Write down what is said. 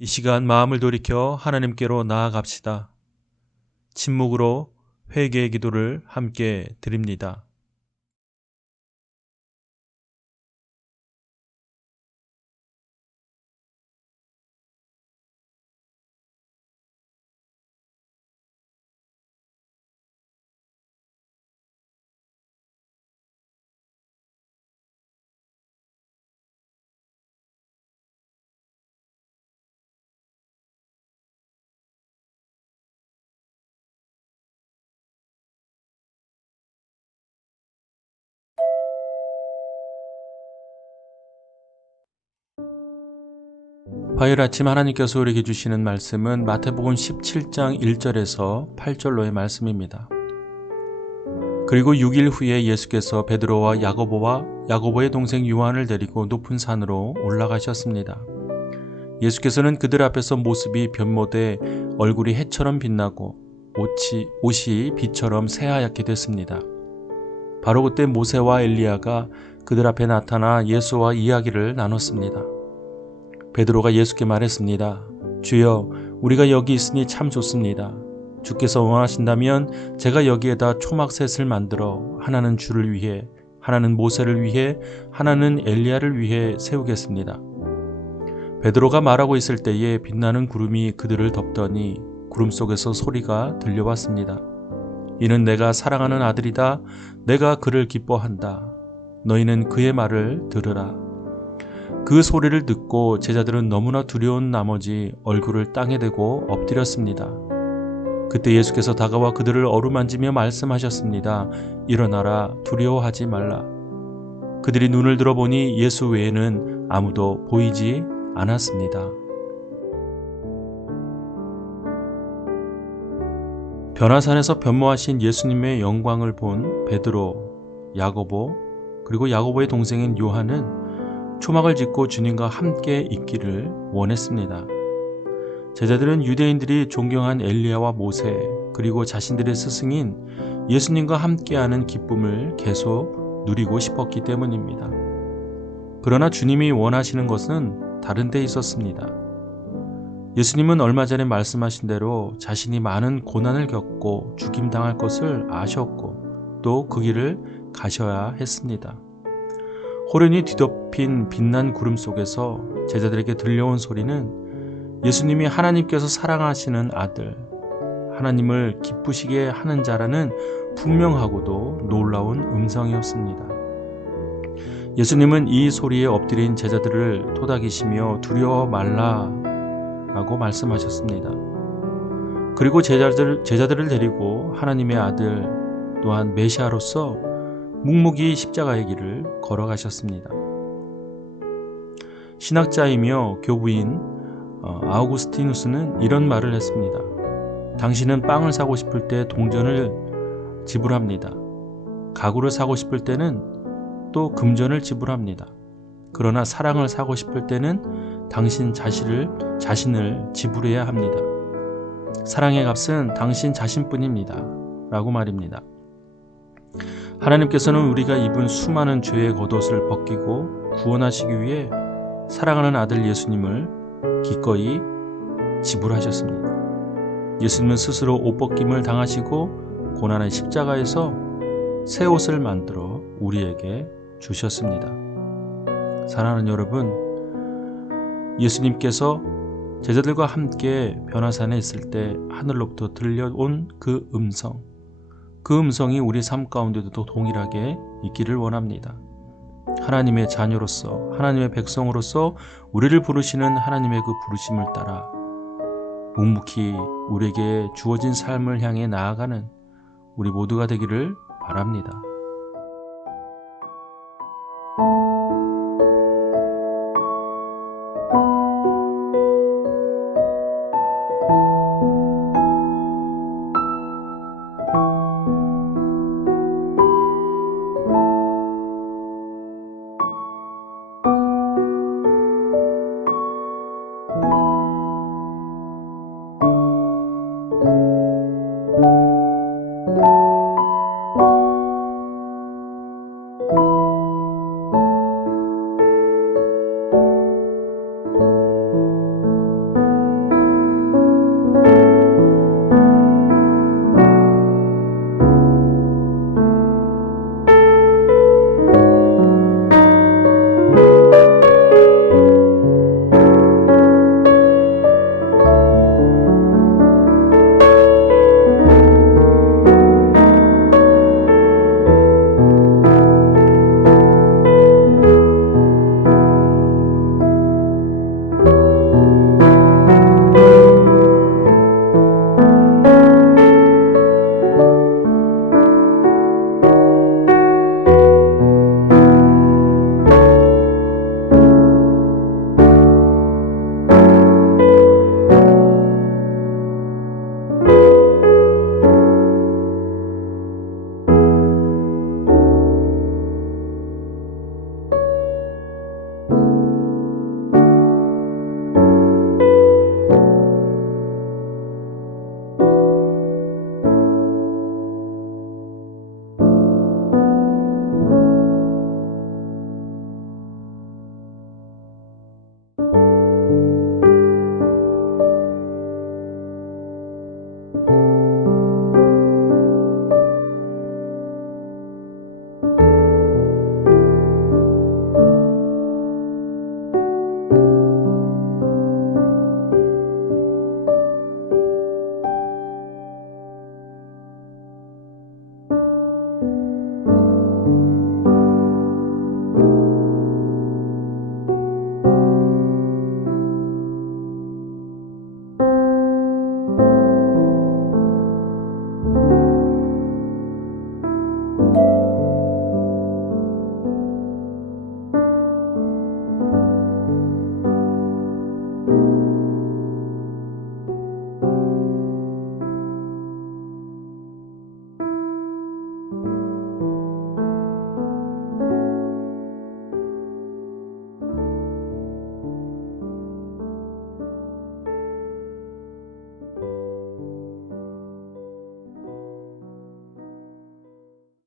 이 시간 마음을 돌이켜 하나님께로 나아갑시다. 침묵으로 회개의 기도를 함께 드립니다. 화요일 아침 하나님께서 우리에게 주시는 말씀은 마태복음 17장 1절에서 8절로의 말씀입니다. 그리고 6일 후에 예수께서 베드로와 야고보의 동생 요한을 데리고 높은 산으로 올라가셨습니다. 예수께서는 그들 앞에서 모습이 변모돼 얼굴이 해처럼 빛나고 옷이 빛처럼 새하얗게 됐습니다. 바로 그때 모세와 엘리야가 그들 앞에 나타나 예수와 이야기를 나눴습니다. 베드로가 예수께 말했습니다. 주여, 우리가 여기 있으니 참 좋습니다. 주께서 원하신다면 제가 여기에다 초막셋을 만들어 하나는 주를 위해, 하나는 모세를 위해, 하나는 엘리야를 위해 세우겠습니다. 베드로가 말하고 있을 때에 빛나는 구름이 그들을 덮더니 구름 속에서 소리가 들려왔습니다. 이는 내가 사랑하는 아들이다. 내가 그를 기뻐한다. 너희는 그의 말을 들으라. 그 소리를 듣고 제자들은 너무나 두려운 나머지 얼굴을 땅에 대고 엎드렸습니다. 그때 예수께서 다가와 그들을 어루만지며 말씀하셨습니다. 일어나라, 두려워하지 말라. 그들이 눈을 들어보니 예수 외에는 아무도 보이지 않았습니다. 변화산에서 변모하신 예수님의 영광을 본 베드로, 야고보, 그리고 야고보의 동생인 요한은 초막을 짓고 주님과 함께 있기를 원했습니다. 제자들은 유대인들이 존경한 엘리야와 모세, 그리고 자신들의 스승인 예수님과 함께하는 기쁨을 계속 누리고 싶었기 때문입니다. 그러나 주님이 원하시는 것은 다른 데 있었습니다. 예수님은 얼마 전에 말씀하신 대로 자신이 많은 고난을 겪고 죽임당할 것을 아셨고 또 그 길을 가셔야 했습니다. 호련히 뒤덮인 빛난 구름 속에서 제자들에게 들려온 소리는 예수님이 하나님께서 사랑하시는 아들, 하나님을 기쁘시게 하는 자라는 분명하고도 놀라운 음성이었습니다. 예수님은 이 소리에 엎드린 제자들을 토닥이시며 두려워 말라 라고 말씀하셨습니다. 그리고 제자들을 데리고 하나님의 아들 또한 메시아로서 묵묵히 십자가의 길을 걸어가셨습니다. 신학자이며 교부인 아우구스티누스는 이런 말을 했습니다. 당신은 빵을 사고 싶을 때 동전을 지불합니다. 가구를 사고 싶을 때는 또 금전을 지불합니다. 그러나 사랑을 사고 싶을 때는 당신 자신을 지불해야 합니다. 사랑의 값은 당신 자신뿐입니다. 라고 말입니다. 하나님께서는 우리가 입은 수많은 죄의 겉옷을 벗기고 구원하시기 위해 사랑하는 아들 예수님을 기꺼이 지불하셨습니다. 예수님은 스스로 옷벗김을 당하시고 고난의 십자가에서 새 옷을 만들어 우리에게 주셨습니다. 사랑하는 여러분, 예수님께서 제자들과 함께 변화산에 있을 때 하늘로부터 들려온 그 음성이 우리 삶 가운데도 동일하게 있기를 원합니다. 하나님의 자녀로서, 하나님의 백성으로서 우리를 부르시는 하나님의 그 부르심을 따라 묵묵히 우리에게 주어진 삶을 향해 나아가는 우리 모두가 되기를 바랍니다.